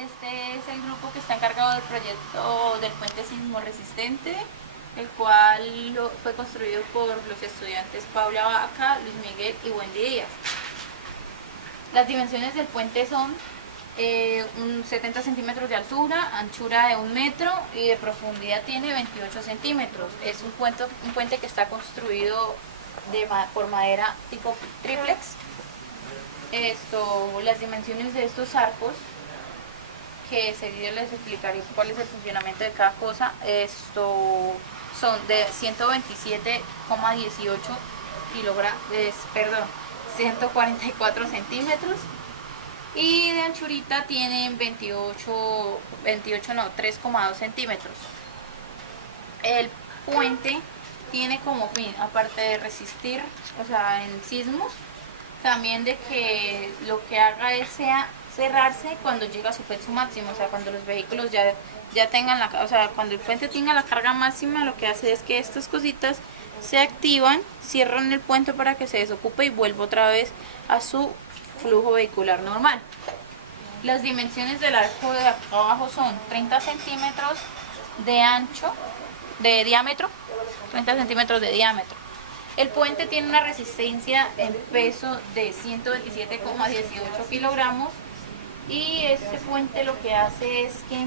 Este es el grupo que está encargado del proyecto del puente sismo resistente, el cual fue construido por los estudiantes Paula Vaca, Luis Miguel y Wendy Díaz. Las dimensiones del puente son 70 centímetros de altura, anchura de 1 metro y de profundidad tiene 28 centímetros. Es un puente que está construido por madera tipo triplex. Las dimensiones de estos arcos, que seguido les explicaré cuál es el funcionamiento de cada cosa, son de 127,18 kilogramos, 144 centímetros, y de anchurita tienen 3,2 centímetros. El puente tiene como fin, aparte de resistir, en sismos, también de que lo que haga sea cerrarse cuando llega a su peso máximo, cuando los vehículos ya tengan cuando el puente tenga la carga máxima, lo que hace es que estas cositas se activan, cierran el puente para que se desocupe y vuelva otra vez a su flujo vehicular normal. Las dimensiones del arco de acá abajo son 30 centímetros de diámetro. El puente tiene una resistencia en peso de 127,18 kilogramos, y este puente lo que hace es que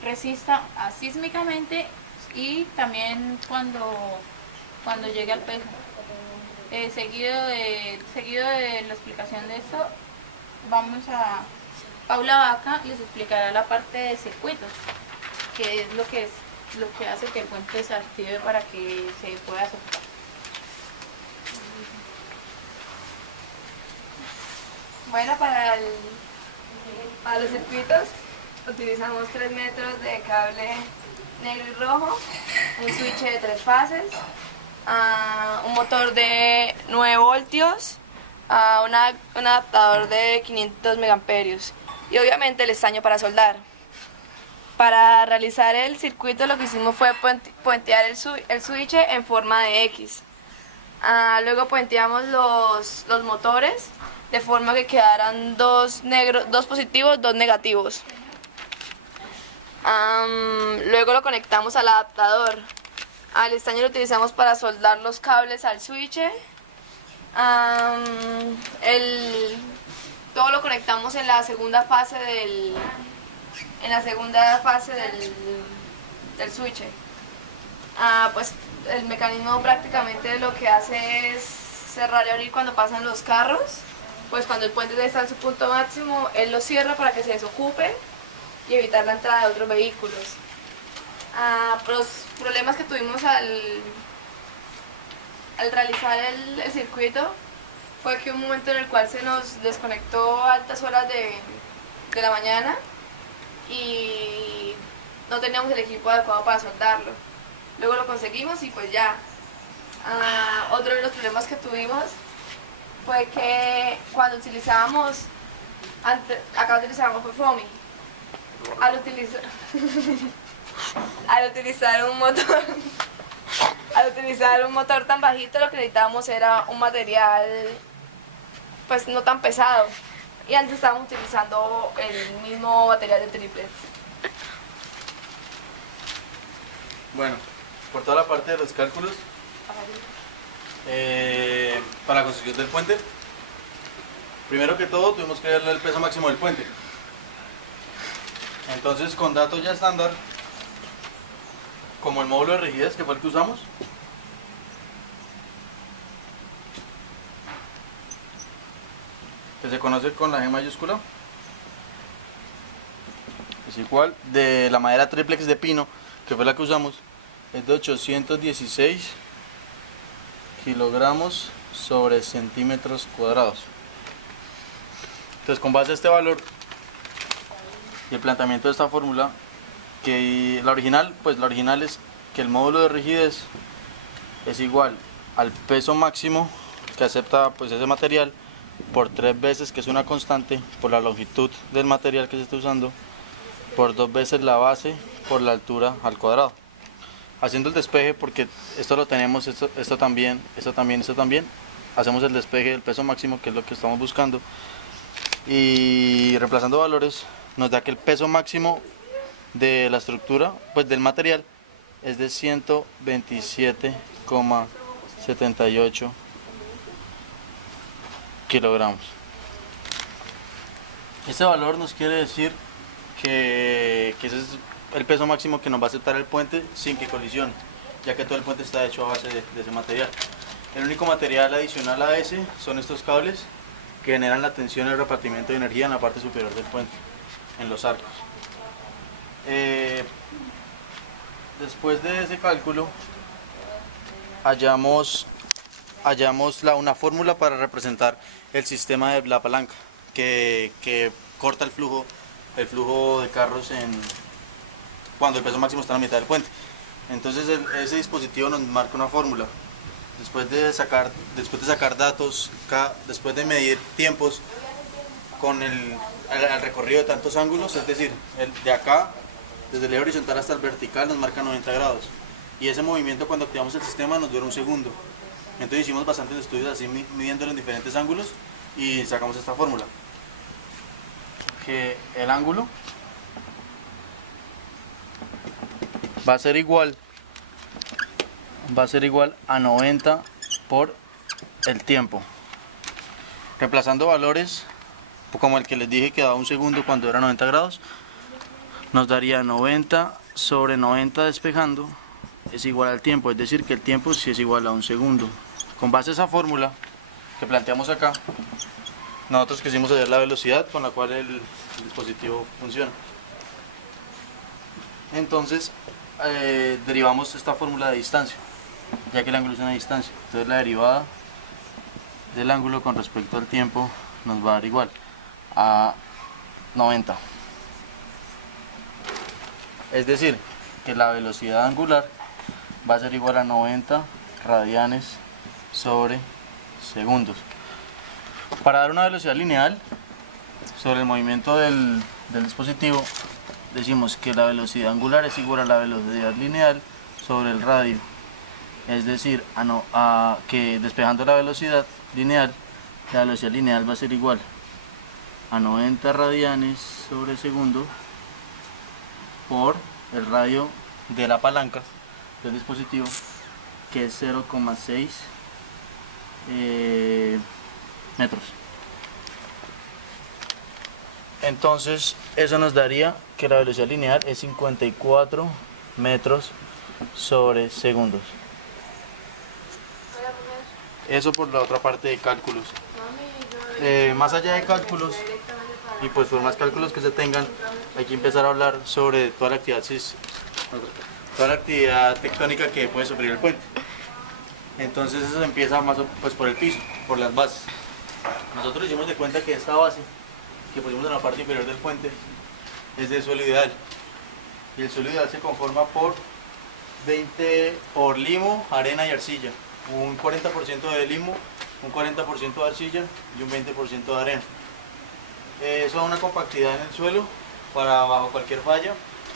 resista sísmicamente y también cuando llegue al peso. Seguido de la explicación de esto, Paula Vaca les explicará la parte de circuitos, que es lo que hace que el puente se active para que se pueda soportar. Bueno, para los circuitos utilizamos 3 metros de cable negro y rojo, un switch de 3 fases, un motor de 9 voltios, un adaptador de 500 megamperios y obviamente el estaño para soldar. Para realizar el circuito lo que hicimos fue puentear el switch en forma de X. Luego puenteamos los motores de forma que quedaran 2 positivos, 2 negativos. Luego lo conectamos al adaptador. Al estaño lo utilizamos para soldar los cables al switch. Todo lo conectamos en la segunda fase del switch. Pues el mecanismo prácticamente lo que hace es cerrar y abrir cuando pasan los carros. Pues cuando el puente está en su punto máximo, él lo cierra para que se desocupe y evitar la entrada de otros vehículos. Los problemas que tuvimos al realizar el circuito fue que un momento en el cual se nos desconectó a altas horas de la mañana y no teníamos el equipo adecuado para soldarlo. Luego lo conseguimos y pues ya. Otro de los problemas que tuvimos fue que cuando utilizábamos foamy. Al utilizar un motor tan bajito, lo que necesitábamos era un material pues no tan pesado, y antes estábamos utilizando el mismo material de triplex. Bueno, por toda la parte de los cálculos para la construcción del puente, primero que todo tuvimos que darle el peso máximo del puente. Entonces, con datos ya estándar, como el módulo de rigidez, que fue el que usamos, que se conoce con la G mayúscula, es igual, de la madera triplex de pino, que fue la que usamos, es de 816 kilogramos sobre centímetros cuadrados. Entonces, con base a este valor y el planteamiento de esta fórmula, que la original es que el módulo de rigidez es igual al peso máximo que acepta pues ese material por 3 veces, que es una constante, por la longitud del material que se está usando, por 2 veces la base por la altura al cuadrado. Haciendo el despeje, porque esto lo tenemos, esto también, hacemos el despeje del peso máximo, que es lo que estamos buscando. y reemplazando valores nos da que el peso máximo de la estructura, pues del material, es de 127,78 kilogramos. Este valor nos quiere decir que ese es el peso máximo que nos va a aceptar el puente sin que colisione, ya que todo el puente está hecho a base de ese material. El único material adicional a ese son estos cables que generan la tensión y el repartimiento de energía en la parte superior del puente, en los arcos. Después de ese cálculo, hallamos una fórmula para representar el sistema de la palanca que corta el flujo de carros cuando el peso máximo está en la mitad del puente. Entonces ese dispositivo nos marca una fórmula. Después de sacar datos, después de medir tiempos con el recorrido de tantos ángulos, es decir, de acá, desde el eje horizontal hasta el vertical, nos marca 90 grados. Y ese movimiento, cuando activamos el sistema, nos dura un segundo. Entonces hicimos bastantes estudios así, midiéndolo en diferentes ángulos, y sacamos esta fórmula. Que el ángulo va a ser igual a 90 por el tiempo. Reemplazando valores, como el que les dije que daba un segundo cuando era 90 grados, nos daría 90 sobre 90 despejando es igual al tiempo, es decir que el tiempo sí es igual a un segundo. Con base a esa fórmula que planteamos acá, nosotros quisimos hallar la velocidad con la cual el dispositivo funciona. Entonces derivamos esta fórmula de distancia, ya que el ángulo es una distancia. Entonces la derivada del ángulo con respecto al tiempo nos va a dar igual a 90. Es decir, que la velocidad angular va a ser igual a 90 radianes sobre segundos. Para dar una velocidad lineal sobre el movimiento del dispositivo, decimos que la velocidad angular es igual a la velocidad lineal sobre el radio. Es decir, que despejando la velocidad lineal va a ser igual a 90 radianes sobre segundo por el radio de la palanca del dispositivo, que es 0,6 metros. Entonces eso nos daría que la velocidad lineal es 54 metros sobre segundos. Eso por la otra parte de cálculos. Más allá de cálculos y pues por más cálculos que se tengan, hay que empezar a hablar sobre toda la actividad tectónica que puede sufrir el puente. Entonces eso se empieza más pues por el piso, por las bases. Nosotros hicimos de cuenta que esta base que pusimos en la parte inferior del puente es del suelo ideal, y el suelo ideal se conforma por limo, arena y arcilla, un 40% de limo, un 40% de arcilla y un 20% de arena. Eso da una compactidad en el suelo para bajo cualquier falla,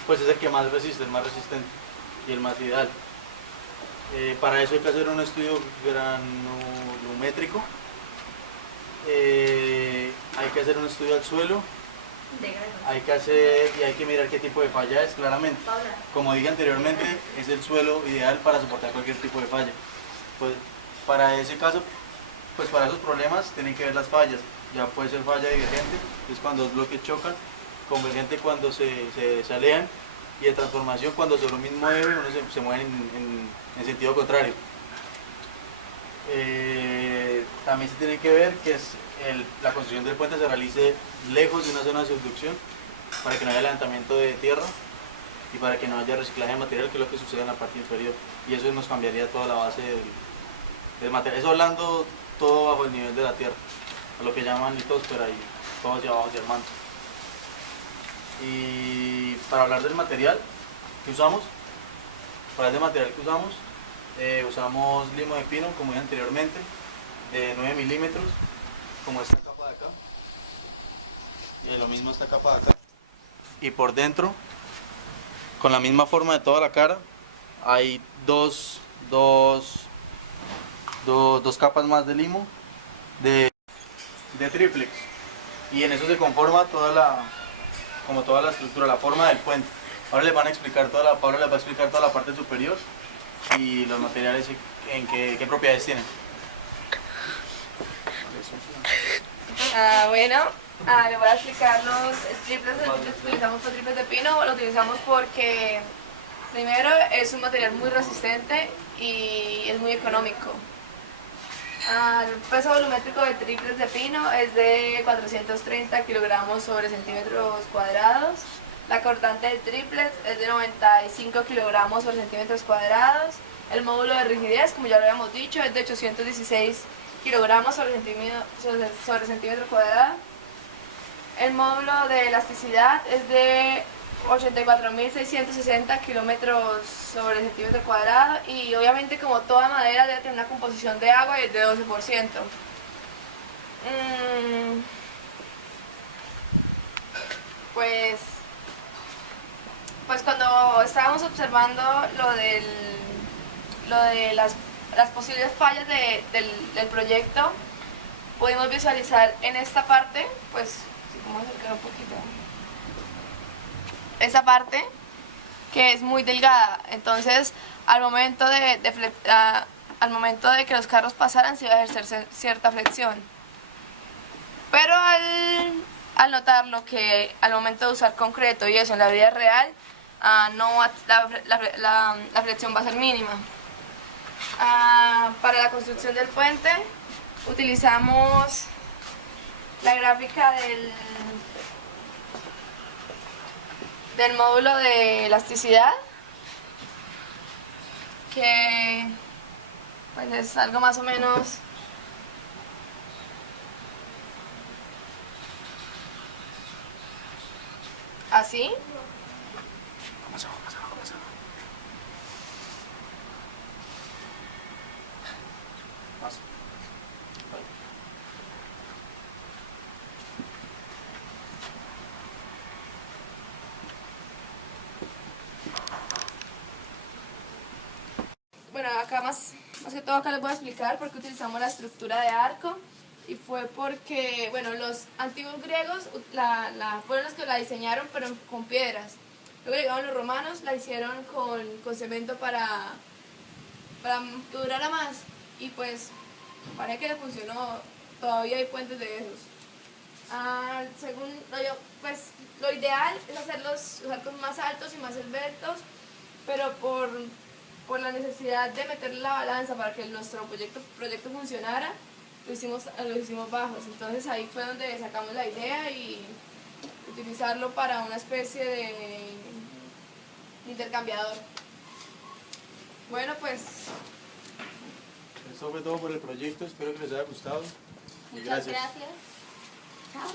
pues es el que más resiste, el más resistente y el más ideal. Para eso hay que hacer un estudio granulométrico, hay que hacer un estudio al suelo, hay que mirar qué tipo de falla es, claramente. Como dije anteriormente, es el suelo ideal para soportar cualquier tipo de falla. Pues para ese caso, pues para esos problemas tienen que ver las fallas. Ya puede ser falla divergente, que es cuando los bloques chocan, convergente cuando se alejan, y de transformación cuando sobre un mismo eje uno se mueve en sentido contrario. También se tiene que ver que la construcción del puente se realice lejos de una zona de subducción, para que no haya levantamiento de tierra y para que no haya reciclaje de material, que es lo que sucede en la parte inferior, y eso nos cambiaría toda la base del material. Eso hablando todo bajo el nivel de la tierra, a lo que llaman litosfera, y todo hacia abajo, hacia el manto. Y para hablar del material que usamos, usamos limo de pino, como dije anteriormente, de 9 milímetros, como esta capa de acá, y lo mismo esta capa de acá. Y por dentro, con la misma forma de toda la cara, hay dos capas más de limo de triplex. Y en eso se conforma como toda la estructura, la forma del puente. Ahora les van a explicar Pablo les va a explicar toda la parte superior y los materiales en qué propiedades tienen. Bueno, les voy a explicar los triples. Utilizamos los triples de pino, lo utilizamos porque primero es un material muy resistente y es muy económico. El peso volumétrico del triples de pino es de 430 kilogramos sobre centímetros cuadrados. La cortante del triplet es de 95 kilogramos sobre centímetros cuadrados. El módulo de rigidez, como ya lo habíamos dicho, es de 816 kilogramos sobre centímetro cuadrado. El módulo de elasticidad es de 84.660 kilómetros sobre centímetro cuadrado, y obviamente, como toda madera, debe tener una composición de agua de 12%. Pues cuando estábamos observando lo de las posibles fallas del proyecto, pudimos visualizar en esta parte, pues, si podemos acercar un poquito, esa parte que es muy delgada. Entonces, al momento de que los carros pasaran, se iba a ejercer cierta flexión. Pero al notarlo, que al momento de usar concreto y eso en la vida real, la flexión va a ser mínima. Para la construcción del puente utilizamos la gráfica del módulo de elasticidad, que pues es algo más o menos así. Bueno, acá más que todo acá les voy a explicar por qué utilizamos la estructura de arco, y fue porque, bueno, los antiguos griegos fueron los que la diseñaron, pero con piedras. Luego llegaron los romanos, la hicieron con cemento para que durara más, y pues parece que le funcionó. Todavía hay puentes de esos. Según pues lo ideal es hacer los arcos más altos y más esbeltos, pero por la necesidad de meterle la balanza para que nuestro proyecto funcionara, lo hicimos bajos. Entonces ahí fue donde sacamos la idea y utilizarlo para una especie de intercambiador. Bueno, pues eso fue todo por el proyecto, espero que les haya gustado. Muchas gracias. Chao.